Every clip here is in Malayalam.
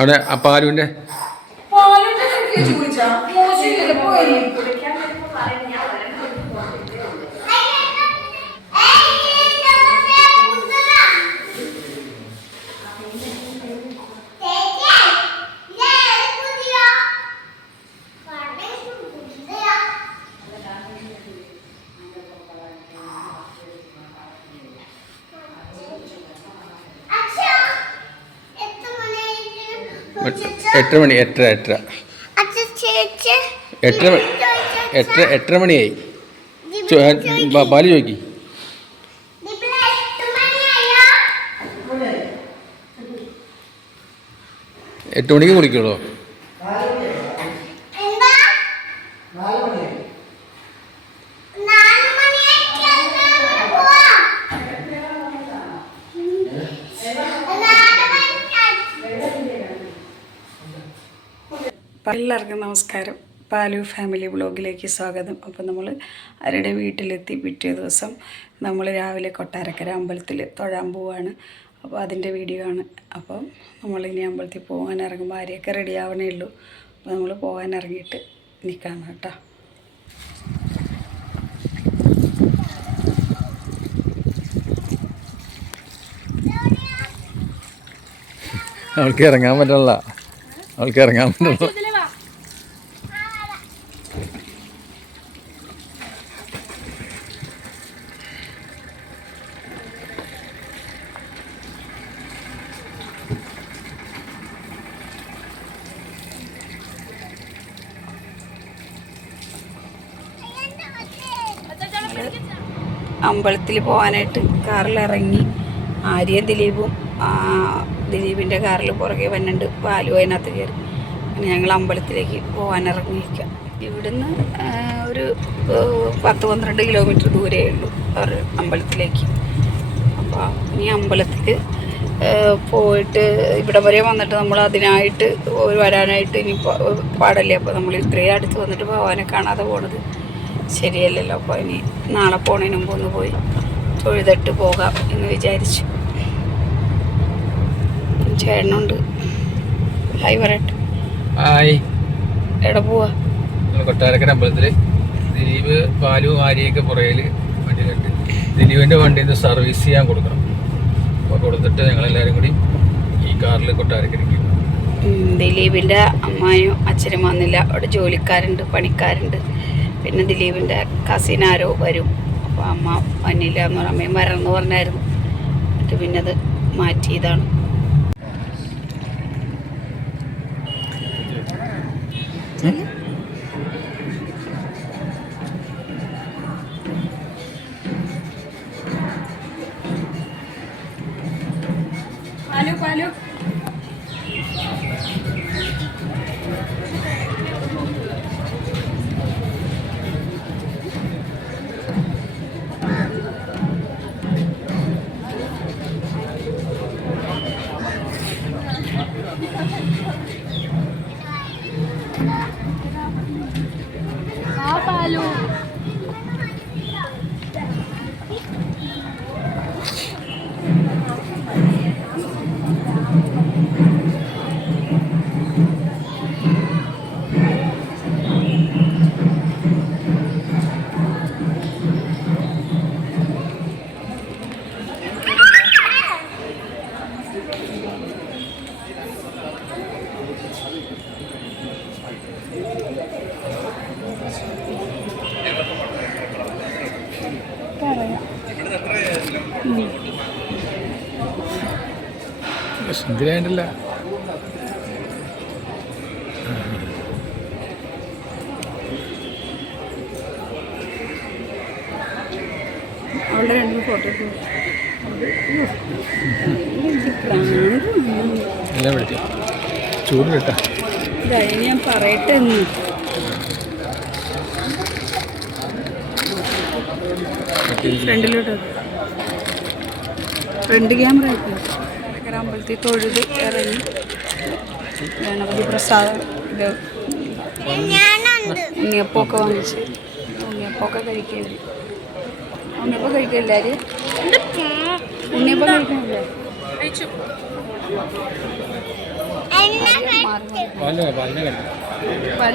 അവിടെ പാലുവിന്റെ എട്ടര മണി എട്ടര മണിയായി. പാല് ചോദിക്കി. എട്ട് മണിക്ക് കുളിക്കുള്ളൂ. എല്ലാവർക്കും നമസ്കാരം. പാലു ഫാമിലി വ്ളോഗിലേക്ക് സ്വാഗതം. അപ്പോൾ നമ്മൾ ആരുടെ വീട്ടിലെത്തി. പിറ്റേ ദിവസം നമ്മൾ രാവിലെ കൊട്ടാരക്കര അമ്പലത്തിൽ തൊഴാൻ പോവാണ്. അപ്പോൾ അതിൻ്റെ വീഡിയോ ആണ്. അപ്പോൾ നമ്മളിനി അമ്പലത്തിൽ പോകാൻ ഇറങ്ങുമ്പോൾ ആരെയൊക്കെ റെഡി ആവണേ ഉള്ളൂ. അപ്പോൾ നമ്മൾ പോകാൻ ഇറങ്ങിയിട്ട് നിൽക്കാം കേട്ടോ. അവൾക്ക് ഇറങ്ങാൻ പറ്റില്ല. അമ്പലത്തിൽ പോകാനായിട്ട് കാറിലിറങ്ങി. ആര്യയും ദിലീപിൻ്റെ കാറിൽ പുറകെ വന്നിട്ട് പാലു അതിനകത്ത് കയറി. അങ്ങനെ ഞങ്ങൾ അമ്പലത്തിലേക്ക് പോകാനിറങ്ങിയിരിക്കാം. ഇവിടുന്ന് ഒരു 10-12 കിലോമീറ്റർ ദൂരമേ ഉള്ളൂ അമ്പലത്തിലേക്ക്. അപ്പോൾ ഈ അമ്പലത്തിൽ പോയിട്ട് ഇവിടെ വരെ വന്നിട്ട് നമ്മൾ അതിനായിട്ട് വരാനായിട്ട് ഇനി പാടല്ലേ. അപ്പോൾ നമ്മൾ ഇത്രയും അടുത്ത് വന്നിട്ട് ഭഗവാനെ കാണാതെ പോണത് ശരിയല്ലല്ലോ. അപ്പോൾ ഇനി നാളെ പോണതിന് മുമ്പ് ഒന്ന് പോയി തൊഴുതിട്ട് പോകാം എന്ന് വിചാരിച്ചു. ചേട്ടനുണ്ട്. ഹായ് പറയട്ടെ. ഹായ്. എവിടെ പോവാ? കൊട്ടാരക്കര അമ്പലത്തില് ദിലീപ് പാലും ആര്യയൊക്കെ പുറകിൽ വണ്ടിയിലുണ്ട്. ദിലീപിന്റെ വണ്ടിയിൽ നിന്ന് സർവീസ് ചെയ്യാൻ കൊടുക്കണം. അപ്പോൾ കൊടുത്തിട്ട് ഞങ്ങളെല്ലാവരും കൂടി ഈ കാറിൽ കൊട്ടാരക്കരയ്ക്ക്. ദിലീപിൻ്റെ അമ്മായും അച്ഛനും വന്നില്ല. അവിടെ ജോലിക്കാരുണ്ട്, പണിക്കാരുണ്ട്. പിന്നെ ദിലീപിൻ്റെ കസിൻ ആരോ വരും. അപ്പോൾ അമ്മ വന്നില്ല എന്ന് പറഞ്ഞാൽ അമ്മയും വരണമെന്ന് പറഞ്ഞായിരുന്നു. എന്നിട്ട് പിന്നെ അത് മാറ്റിയതാണ്. പാലു പാലു സുന്ദരിയായിട്ടില്ല. അവളുടെ 2 ഫോട്ടോ എല്ലാം വിളിച്ചു ചൂട് കേട്ടാ. ഇതായി ഞാൻ പറയട്ടെ. ഫ്രണ്ടിലോട്ട് ഫ്രണ്ട് ക്യാമറ അമ്പലത്തിൽ തൊഴുത് ഇറങ്ങി ഗണപതി പ്രസാദം ഇത് ഉണ്ണിയപ്പമൊക്കെ വാങ്ങിച്ച് ഉണ്ണിയപ്പമൊക്കെ കഴിക്കരുത്. ഉണ്ണിയപ്പം കഴിക്കില്ലാര്? ഉണ്ണിയപ്പം കഴിക്കണില്ലേ? പല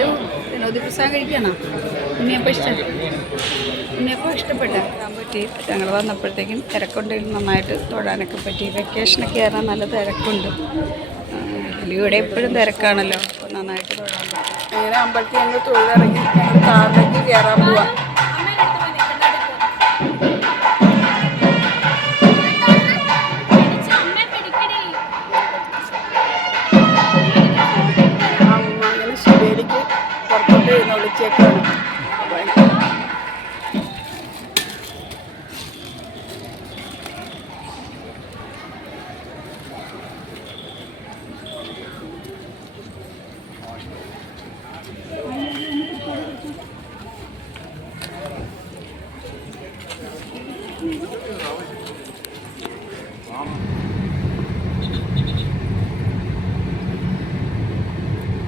വിനോദി പ്രസാദം കഴിക്കാനാ? ഉണ്ണിയപ്പം ഇഷ്ടം? ഉണ്ണിയപ്പം ഇഷ്ടപ്പെട്ടാൻ പറ്റി. ഞങ്ങൾ വന്നപ്പോഴത്തേക്കും തിരക്കുണ്ടെങ്കിൽ നന്നായിട്ട് തൊഴാനൊക്കെ പറ്റി. വെക്കേഷനൊക്കെ ആയിരുന്നാൽ നല്ല തിരക്കുണ്ട്. ഇവിടെ എപ്പോഴും തിരക്കാണല്ലോ, അപ്പോൾ നന്നായിട്ട് തൊഴാൻ പറ്റും. അങ്ങനെ അമ്പലത്തിൽ ഞങ്ങൾ തൊഴിലിറങ്ങി ഞങ്ങൾ കാറിലേക്ക് കയറാൻ പോവാം. അങ്ങനെ ശിവേലിക്ക് പുറത്തോട്ട് വിളിച്ചേക്കാണ്.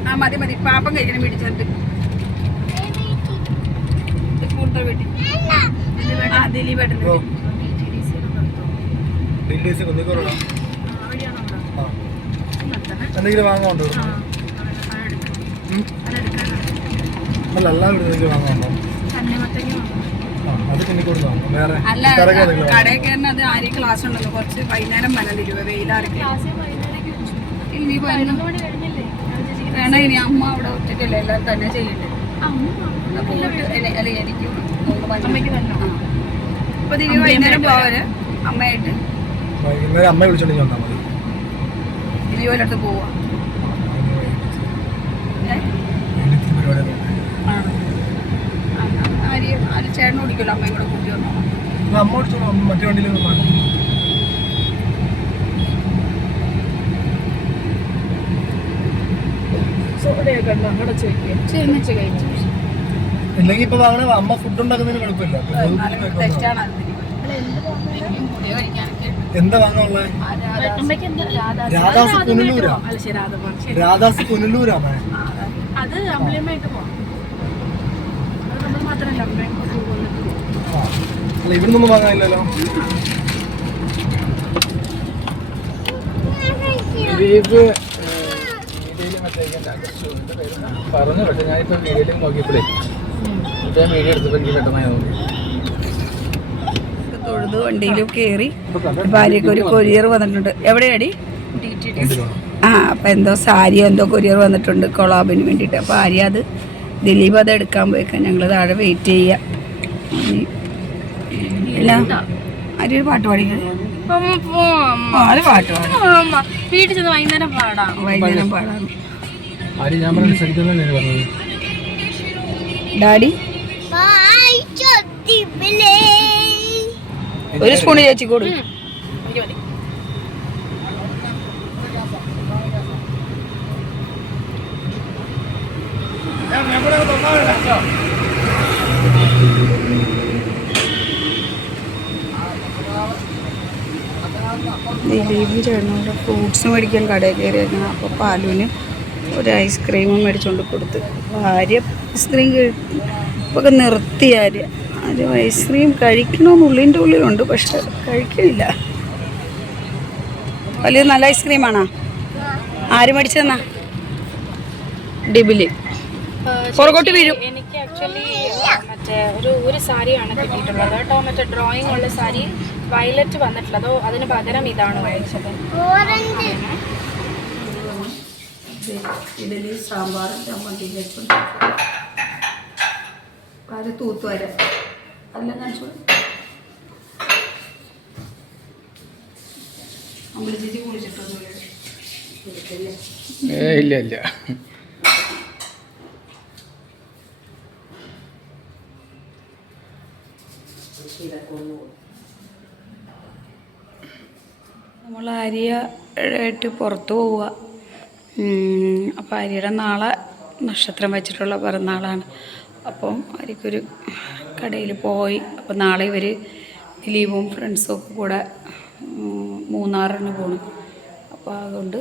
ആ മതി മതി, പാപ്പം കഴിക്കണം പിടിച്ചിട്ട്. എന്തെങ്കിലും വാങ്ങാണ്ടോ? അല്ല എല്ലാം വാങ്ങാണ്ടോ? അത് പിന്നെ കൊടുക്കാം. വേറെ അല്ല കടയിൽ കയറുന്ന അത് ആരെയും ക്ലാസ് ഉണ്ടല്ലോ, കുറച്ച് വൈകുന്നേരം വരണ്ടിരുവ വെയിലാർക്ക്. വേണം ഇനി അമ്മ അവിടെ ഒറ്റയ്ക്കല്ലേ എല്ലാം തന്നെ ചെയ്യണ്ടേ. അല്ല എനിക്ക് അപ്പൊ തിരി വൈകുന്നേരം പോവര് അമ്മയായിട്ട് വൈകുന്നേരം അമ്മയെ വിളിച്ചോണ്ടെങ്കിൽ വന്നാൽ മതി. ഇലിയോലടുത്ത് പോവാ. ചേട്ടൻ ഓടിക്കല്ലോ, അമ്മയും കൂടെ കൂട്ടി വന്നോ. അമ്മ ഓടിച്ചോളൂ, മറ്റേ വണ്ടിയിൽ ഇല്ലെങ്കിൽ ഇപ്പൊ വാങ്ങണ അമ്മ ഫുഡ് ഉണ്ടാക്കുന്നതിന് കുഴപ്പമില്ല. എന്താ വാങ്ങാനുള്ളത്? രാധാസ് പുനലൂരാ? രാധാസ് പുനലൂരാ? അത് അമ്പലമായിട്ട് പോവാം. അല്ല ഇവിടുന്നൊന്നും വാങ്ങാനില്ലല്ലോ. പറഞ്ഞു, പക്ഷെ ഞാനിപ്പോ മീഡിയയിൽ നോക്കിയപ്പോഴേ മീഡിയ എടുത്തപ്പോൾ എനിക്ക് പെട്ടെന്നായി നോക്കി. തൊഴുത് വണ്ടിയിലും കയറി ഭാര്യക്ക് ഒരു കൊറിയർ വന്നിട്ടുണ്ട്. എവിടെയാടി? ആ അപ്പം എന്തോ സാരിയോ എന്തോ കൊറിയർ വന്നിട്ടുണ്ട് കൊളാബിന് വേണ്ടിയിട്ട്. അപ്പോൾ ആര്യ അത് ദിലീപ് അത് എടുക്കാൻ പോയിക്കാൻ ഞങ്ങൾ താഴെ വെയിറ്റ് ചെയ്യുക. ഇല്ല ആര്യ ഒരു പാട്ട് പാടിക്കുന്നത്? പാട്ട് പാടാം, വീട്ടിൽ ചെന്ന് വൈകുന്നേരം പാടാം. വൈകുന്നേരം പാടാം. ഡാഡി ഒരു സ്പൂണ് ചേച്ചി കൊടു. ദിലീപും ചേട്ടനോട് ഫ്രൂട്ട്സ് മേടിക്കാൻ കടയിൽ കയറിയേക്കണം. അപ്പോൾ പാലുവിന് ഒരു ഐസ്ക്രീമും മേടിച്ചുകൊണ്ട് കൊടുത്ത്. ഭാര്യ ഐസ്ക്രീം ഇപ്പൊക്കെ നിർത്തി. ആര്യ ഐസ്ക്രീം കഴിക്കണമെന്നുള്ളിൻ്റെ ഉള്ളിലുണ്ട്, പക്ഷെ കഴിക്കണില്ല. വലിയ നല്ല ഐസ്ക്രീമാണോ? ആര് മേടിച്ചതെന്നാ? ഡിബിലി പുറകോട്ട് വീഴും. എനിക്ക് ആക്ച്വലി മറ്റേ ഒരു സാരിയാണ് കിട്ടിയിട്ടുള്ളത് കേട്ടോ. മറ്റേ ഡ്രോയിങ് ഉള്ള സാരി വയലറ്റ് വന്നിട്ടുള്ളതോ, അതിന് പകരം ഇതാണ് വാങ്ങിച്ചത്. ഇഡലി സാമ്പാർ ചമ്മന്തിയിലേക്ക് അത് തൂത്തുവര എല്ലാം കാണിച്ചു. അമ്പലച്ചേച്ചി കുളിച്ചിട്ടൊന്നുമില്ല. ഇല്ല ഇല്ല. നമ്മൾ ആര്യായിട്ട് പുറത്ത് പോവുക. അപ്പോൾ ആര്യയുടെ നാളെ നക്ഷത്രം വെച്ചിട്ടുള്ള പിറന്നാളാണ്. അപ്പം ആര്യക്കൊരു കടയിൽ പോയി. അപ്പോൾ നാളെ ഇവർ ദിലീപും ഫ്രണ്ട്സും ഒക്കെ കൂടെ മൂന്നാറിന് പോകണം. അപ്പോൾ അതുകൊണ്ട്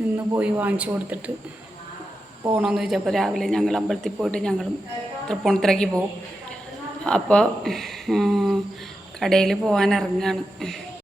ഇന്ന് പോയി വാങ്ങിച്ചു കൊടുത്തിട്ട് പോകണമെന്ന് ചോദിച്ചപ്പോൾ രാവിലെ ഞങ്ങൾ അമ്പലത്തിൽ പോയിട്ട് ഞങ്ങളും തൃപ്പൂണിത്തുറയ്ക്ക് പോകും. അപ്പോൾ കടയിൽ പോകാൻ ഇറങ്ങുകയാണ്.